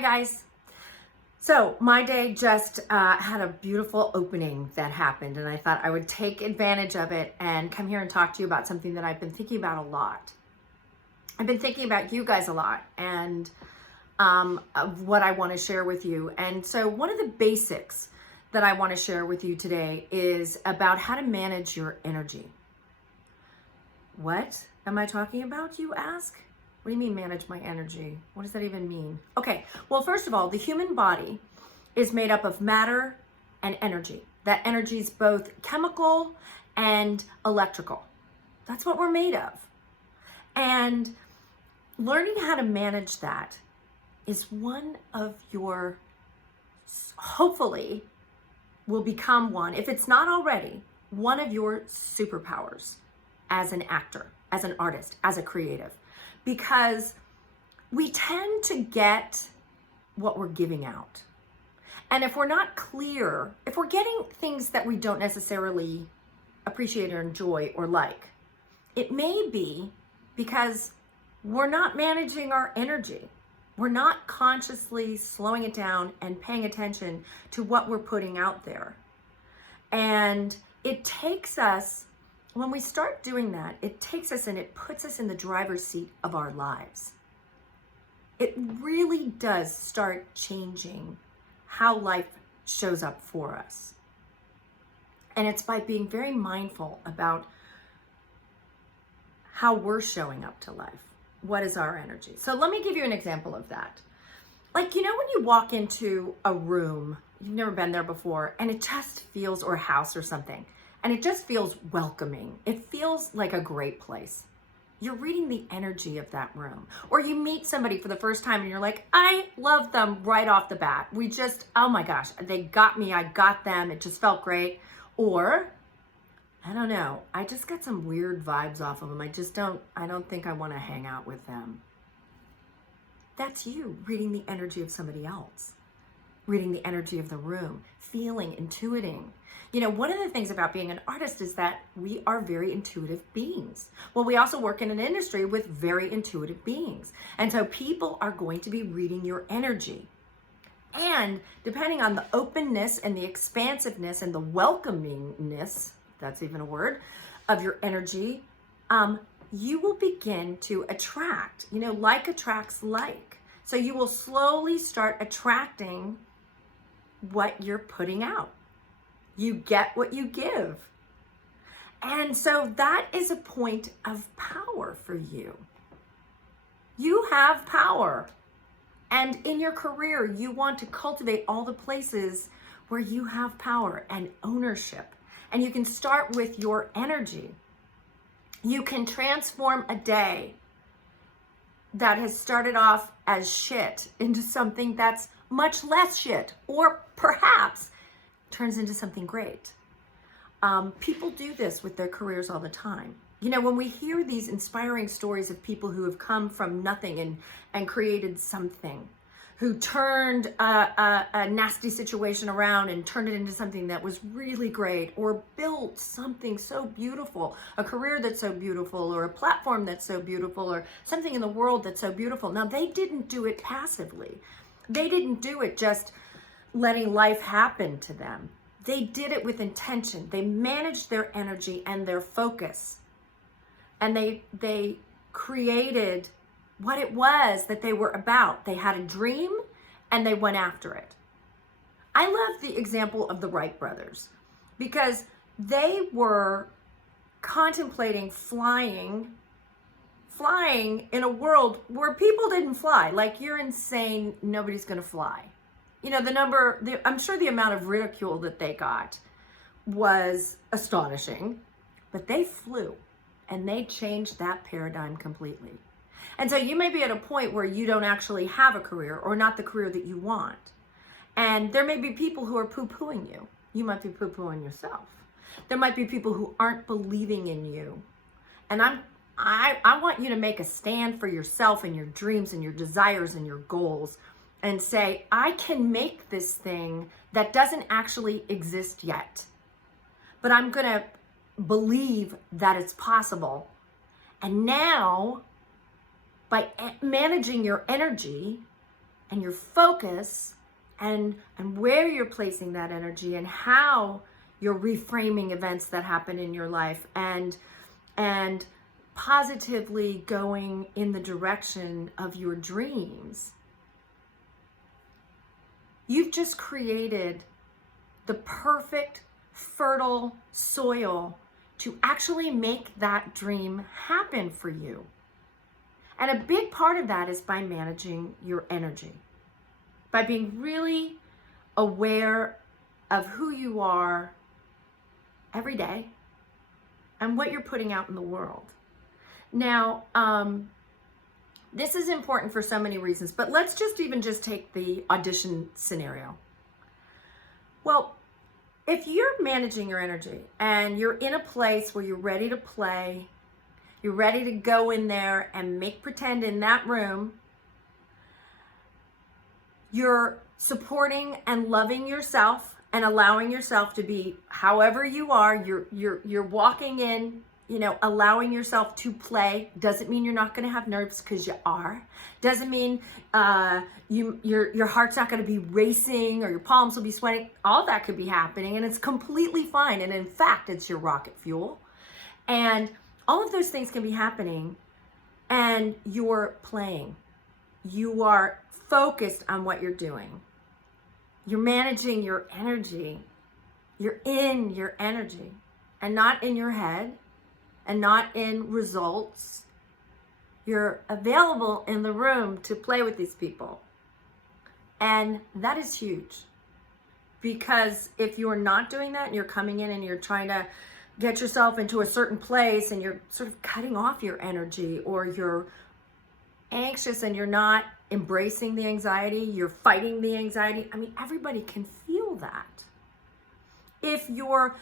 guys. So my day just had a beautiful opening that happened, and I thought I would take advantage of it and come here and talk to you about something that I've been thinking about a lot. I've been thinking about you guys a lot and of what I want to share with you. And so one of the basics that I want to share with you today is about how to manage your energy. What am I talking about, you ask? What do you mean manage my energy? What does that even mean? Okay, well, first of all, the human body is made up of matter and energy. That energy is both chemical and electrical. That's what we're made of. And learning how to manage that is one of your, hopefully, will become one, if it's not already, one of your superpowers as an actor, as an artist, as a creative. Because we tend to get what we're giving out. And if we're not clear, if we're getting things that we don't necessarily appreciate or enjoy or like, it may be because we're not managing our energy. We're not consciously slowing it down and paying attention to what we're putting out there. And it takes us, when we start doing that, it takes us and it puts us in the driver's seat of our lives. It really does start changing how life shows up for us. And it's by being very mindful about how we're showing up to life. What is our energy? So let me give you an example of that. Like, you know, when you walk into a room, you've never been there before, and it just feels, or a house or something, and it just feels welcoming. It feels like a great place. You're reading the energy of that room. Or you meet somebody for the first time and you're like, I love them right off the bat. We just, oh my gosh, they got me, I got them, it just felt great. Or, I don't know, I just got some weird vibes off of them. I don't think I want to hang out with them. That's you reading the energy of somebody else. Reading the energy of the room, feeling, intuiting. You know, one of the things about being an artist is that we are very intuitive beings. Well, we also work in an industry with very intuitive beings. And so people are going to be reading your energy. And depending on the openness and the expansiveness and the welcomingness, that's even a word, of your energy, you will begin to attract, like attracts like. So you will slowly start attracting what you're putting out. You get what you give. And so that is a point of power for you. You have power. And in your career, you want to cultivate all the places where you have power and ownership. And you can start with your energy. You can transform a day that has started off as shit into something that's much less shit, or perhaps turns into something great. People do this with their careers all the time. When we hear these inspiring stories of people who have come from nothing and created something, who turned a nasty situation around and turned it into something that was really great, or built something so beautiful, a career that's so beautiful, or a platform that's so beautiful, or something in the world that's so beautiful. Now, they didn't do it passively. They didn't do it just letting life happen to them. They did it with intention. They managed their energy and their focus. And they created what it was that they were about. They had a dream and they went after it. I love the example of the Wright brothers because they were contemplating flying in a world where people didn't fly. Like, you're insane, nobody's gonna fly. I'm sure the amount of ridicule that they got was astonishing, but they flew and they changed that paradigm completely. And so you may be at a point where you don't actually have a career, or not the career that you want. And there may be people who are poo-pooing you. You might be poo-pooing yourself. There might be people who aren't believing in you. And I want you to make a stand for yourself and your dreams and your desires and your goals, and say, I can make this thing that doesn't actually exist yet, but I'm gonna believe that it's possible. And now, by managing your energy, and your focus and where you're placing that energy and how you're reframing events that happen in your life and positively going in the direction of your dreams, you've just created the perfect fertile soil to actually make that dream happen for you. And a big part of that is by managing your energy, by being really aware of who you are every day and what you're putting out in the world. Now, this is important for so many reasons, but let's just take the audition scenario. Well, if you're managing your energy and you're in a place where you're ready to play, you're ready to go in there and make pretend in that room, you're supporting and loving yourself and allowing yourself to be however you are, you're walking in, allowing yourself to play. Doesn't mean you're not going to have nerves, because you are. Doesn't mean your heart's not going to be racing or your palms will be sweating. All that could be happening, and it's completely fine. And in fact, it's your rocket fuel. And all of those things can be happening, and you're playing. You are focused on what you're doing. You're managing your energy. You're in your energy and not in your head and not in results. You're available in the room to play with these people. And that is huge, because if you're not doing that and you're coming in and you're trying to get yourself into a certain place and you're sort of cutting off your energy, or you're anxious and you're not embracing the anxiety, you're fighting the anxiety. I mean, everybody can feel that. If you're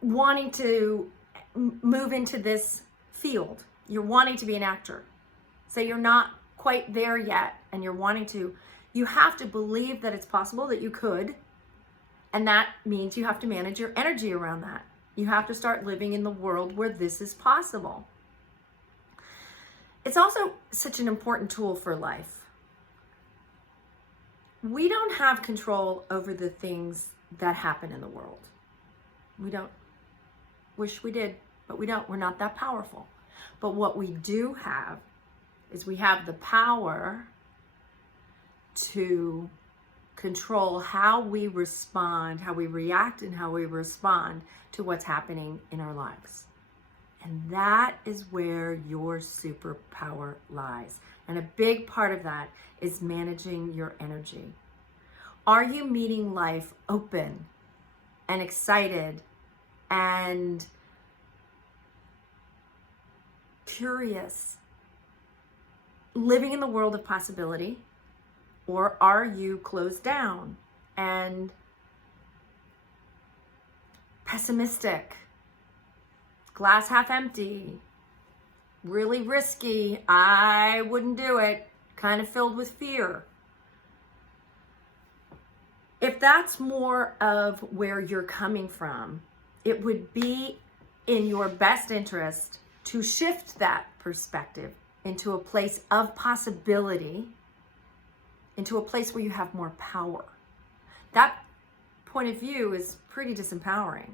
wanting to move into this field, you're wanting to be an actor, say you're not quite there yet and you're wanting to, you have to believe that it's possible, that you could, and that means you have to manage your energy around that. You have to start living in the world where this is possible. It's also such an important tool for life. We don't have control over the things that happen in the world. We don't. Wish we did, but we don't. We're not that powerful. But what we do have is we have the power to control how we respond, how we react, and how we respond to what's happening in our lives. And that is where your superpower lies. And a big part of that is managing your energy. Are you meeting life open and excited and curious, living in the world of possibility? Or are you closed down and pessimistic, glass half empty, really risky, I wouldn't do it, kind of filled with fear? If that's more of where you're coming from, it would be in your best interest to shift that perspective into a place of possibility, into a place where you have more power. That point of view is pretty disempowering.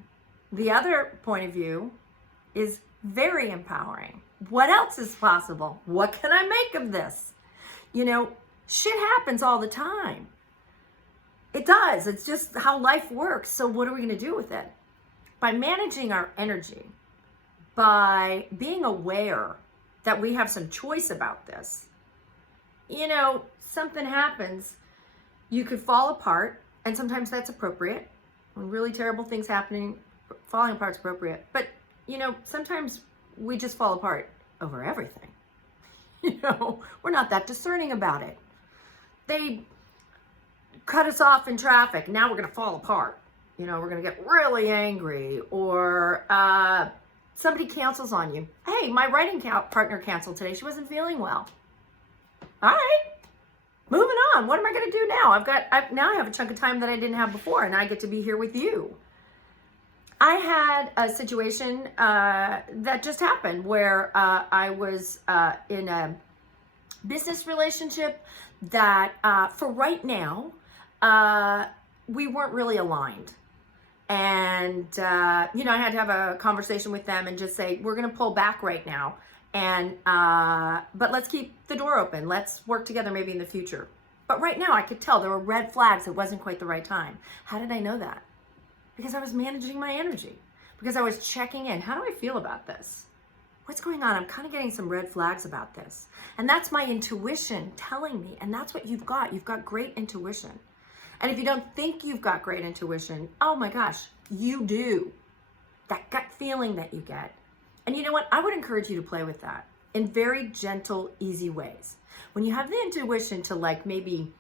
The other point of view is very empowering. What else is possible? What can I make of this? Shit happens all the time. It does. It's just how life works. So what are we going to do with it? By managing our energy, by being aware that we have some choice about this. Something happens, you could fall apart, and sometimes that's appropriate. When really terrible things happening, falling apart is appropriate. But, sometimes we just fall apart over everything. We're not that discerning about it. They cut us off in traffic. Now we're going to fall apart. We're going to get really angry. Or somebody cancels on you. Hey, my writing partner canceled today. She wasn't feeling well. All right. Moving on. What am I going to do now? Now I have a chunk of time that I didn't have before, and I get to be here with you. I had a situation that just happened where I was in a business relationship that for right now, we weren't really aligned. And, you know, I had to have a conversation with them and just say, we're going to pull back right now. And, but let's keep the door open. Let's work together maybe in the future. But right now I could tell there were red flags. It wasn't quite the right time. How did I know that? Because I was managing my energy, because I was checking in. How do I feel about this? What's going on? I'm kind of getting some red flags about this. And that's my intuition telling me. And that's what you've got. You've got great intuition. And if you don't think you've got great intuition, oh my gosh, you do. That gut feeling that you get. And you know what? I would encourage you to play with that in very gentle, easy ways. When you have the intuition to like maybe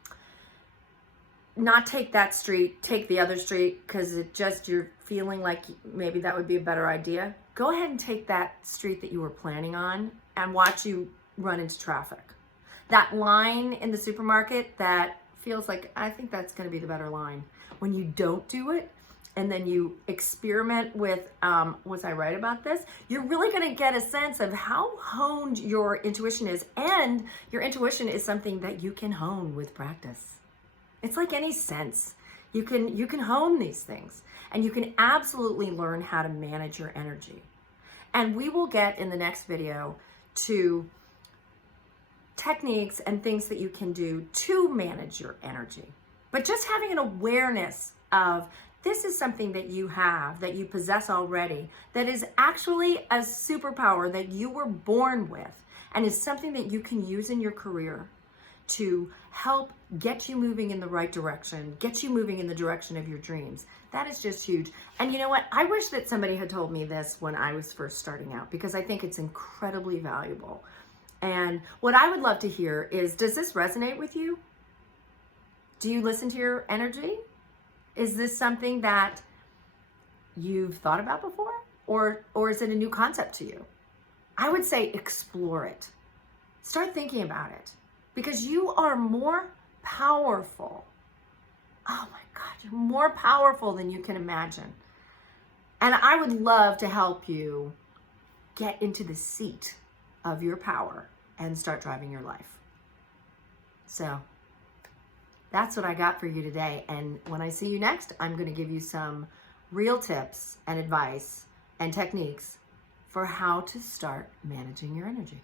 not take that street, take the other street because it just, you're feeling like maybe that would be a better idea. Go ahead and take that street that you were planning on and watch you run into traffic. That line in the supermarket that feels like, I think that's going to be the better line. When you don't do it and then you experiment with, was I right about this? You're really going to get a sense of how honed your intuition is. And your intuition is something that you can hone with practice. It's like any sense. You can hone these things, and you can absolutely learn how to manage your energy. And we will get in the next video to techniques and things that you can do to manage your energy. But just having an awareness of this is something that you have, that you possess already, that is actually a superpower that you were born with, and is something that you can use in your career to help get you moving in the right direction, get you moving in the direction of your dreams. That is just huge. And you know what? I wish that somebody had told me this when I was first starting out, because I think it's incredibly valuable. And what I would love to hear is, does this resonate with you? Do you listen to your energy? Is this something that you've thought about before? Or is it a new concept to you? I would say explore it. Start thinking about it. Because you are more powerful. Oh my God, you're more powerful than you can imagine. And I would love to help you get into the seat of your power and start driving your life. So that's what I got for you today. And when I see you next, I'm going to give you some real tips and advice and techniques for how to start managing your energy.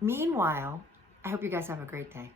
Meanwhile, I hope you guys have a great day.